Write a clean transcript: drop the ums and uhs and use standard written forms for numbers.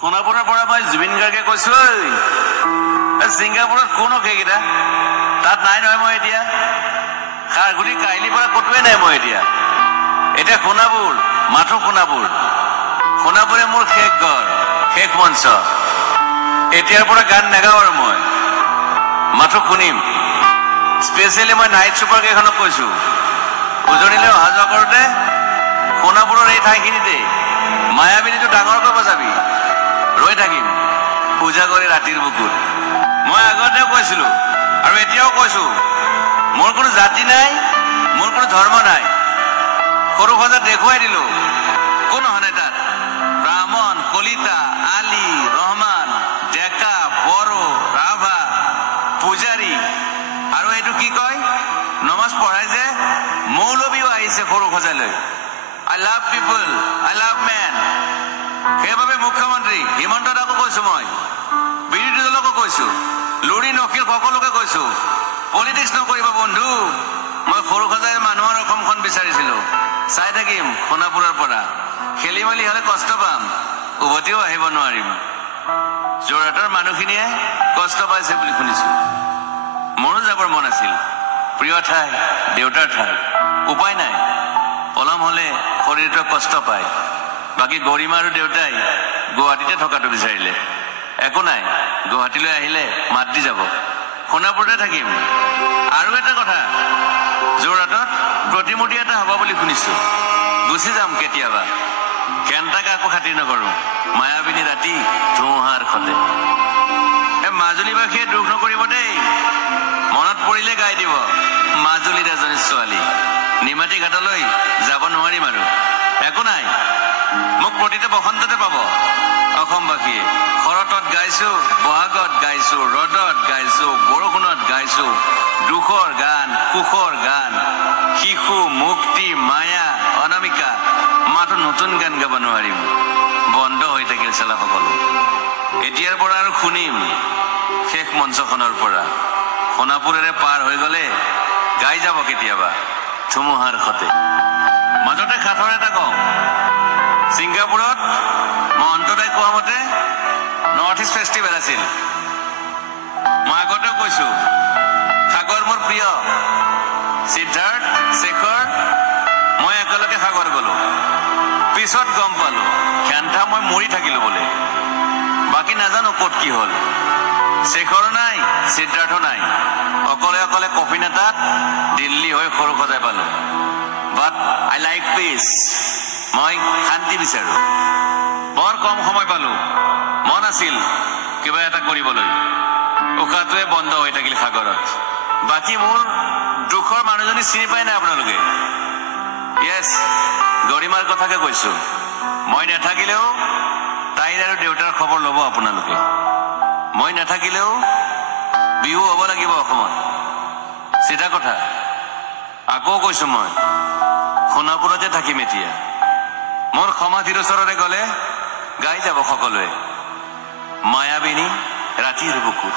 সোণাপুৰৰ পৰা মই জুবিন গাৰ্গে কৈছো ছিংগাপুৰত কোন সেইকেইটা তাত নাই নহয় মই এতিয়া খাৰগুলি কাইলিৰ পৰা কতোৱে নাই মই এতিয়া সোণাপুৰ মাথো সোণাপুৰে মোৰ শেষ ঘৰ শেষ মঞ্চ এতিয়াৰ পৰা গান নাগাওঁ আৰু মই মাথো শুনিম স্পেচিয়েলি মই নাইট ছুপাৰ কেইখনক কৈছো উজনিলৈ অহা যোৱা কৰোঁতে সোণাপুৰৰ এই ঠাইখিনিতে মায়াবিনীটো ডাঙৰকৈ বজাবি ৰৈ থাকিম পূজা কৰি ৰাতিৰ বুকুত মই আগতেও কৈছিলো আৰু এতিয়াও কৈছো মোৰ কোনো জাতি নাই মোৰ কোনো ধৰ্ম নাই সৰু সজা দেখুৱাই দিলো কোন হনে তাত ব্ৰাহ্মণ কলিতা আলী ৰহমান ডেকা বড়ো ৰাভা পূজাৰী আৰু এইটো কি কয় নমাজ পঢ়াই যে মৌলবীও আহিছে সৰু সজালৈ I love people, I love men. সেইবাবে মুখ্যমন্ত্ৰী হিমন্ত দাকো কৈছো মই বিৰোধী দলকো কৈছো লুৰি নকিৰ সকলোকে কৈছো পলিটিক্স নকৰিব বন্ধু মই সৰু সজাই মানুহৰ অসমখন বিচাৰিছিলো চাই থাকিম সোণাপুৰৰ পৰা খেলি মেলি হলে কষ্ট পাম উভতিও আহিব নোৱাৰিম যোৰহাটৰ মানুহখিনিয়ে কষ্ট পাইছে বুলি শুনিছো মোৰো যাবৰ মন আছিল প্ৰিয় ঠাই দেউতাৰ ঠাই উপায় নাই পলম হলে শৰীৰটো কষ্ট পায় বাকি গৰিমা আৰু দেউতাই গুৱাহাটীতে থকাটো বিচাৰিলে একো নাই গুৱাহাটীলৈ আহিলে মাত দি যাব সোণাপুৰতে থাকিম আৰু এটা কথা যোৰহাটত প্ৰতিমূৰ্তি এটা হ'ব বুলি শুনিছো গুচি যাম কেতিয়াবা কেণ্টাক আকৌ খাতিৰ নকৰো মায়াবিনী ৰাতি ধুমুহাৰ খতে মাজুলীবাসীয়ে দুখ নকৰিব দেই মনত পৰিলে গাই দিব মাজুলীৰ এজনী ছোৱালী নিমাতী ঘাটলৈ যাব নোৱাৰিম আৰু একো নাই মোক প্ৰতিটো বসন্ততে পাব অসমবাসীয়ে শৰতত গাইছো বহাগত গাইছো ৰদত গাইছো বৰষুণত গাইছো দুখৰ গান সুখৰ গান শিশু মুক্তি মায়া অনামিকা মাথো নতুন গান গাব নোৱাৰিম বন্ধ হৈ থাকিল চেলা সকলো এতিয়াৰ পৰা আৰু শুনিম শেষ মঞ্চখনৰ পৰা সোণাপুৰেৰে পাৰ হৈ গলে গাই যাব কেতিয়াবা ধুমুহাৰ খতে মাজতে সাঁথৰ এটা কওঁ ছিংগাপুৰত মই অন্তদাই কোৱা মতে নৰ্থ ইষ্ট ফেষ্টিভেল আছিল মই আগতেও কৈছো সাগৰ মোৰ প্ৰিয় সিদ্ধাৰ্থ শেখৰ মই একেলগে সাগৰ গলো পিছত গম পালো ঘণ্টা মই মৰি থাকিলো বোলে বাকী নাজানো ক'ত কি হ'ল শেখৰো নাই সিদ্ধাৰ্থো নাই অকলে অকলে কফিন এটাত দিল্লী হৈ সৰু সজাই পালো বাট আই লাইক পিচ মই শান্তি বিচাৰো বৰ কম সময় পালো মন আছিল কিবা এটা কৰিবলৈ উশাহটোৱে বন্ধ হৈ থাকিল সাগৰত বাকী মোৰ দুখৰ মানুহজনী চিনি পাই নাই আপোনালোকে য়েছ গৰিমাৰ কথাকে কৈছো মই নাথাকিলেও তাইৰ আৰু দেউতাৰ খবৰ ল'ব আপোনালোকে মই নাথাকিলেও বিহু হ'ব লাগিব অসমত চিধা কথা আকৌ কৈছো মই সোণাপুৰতে থাকিম এতিয়া মোৰ সমাধিৰ ওচৰৰে গলে গাই যাব সকলোৱে মায়াবিনী ৰাতিৰ বুকুত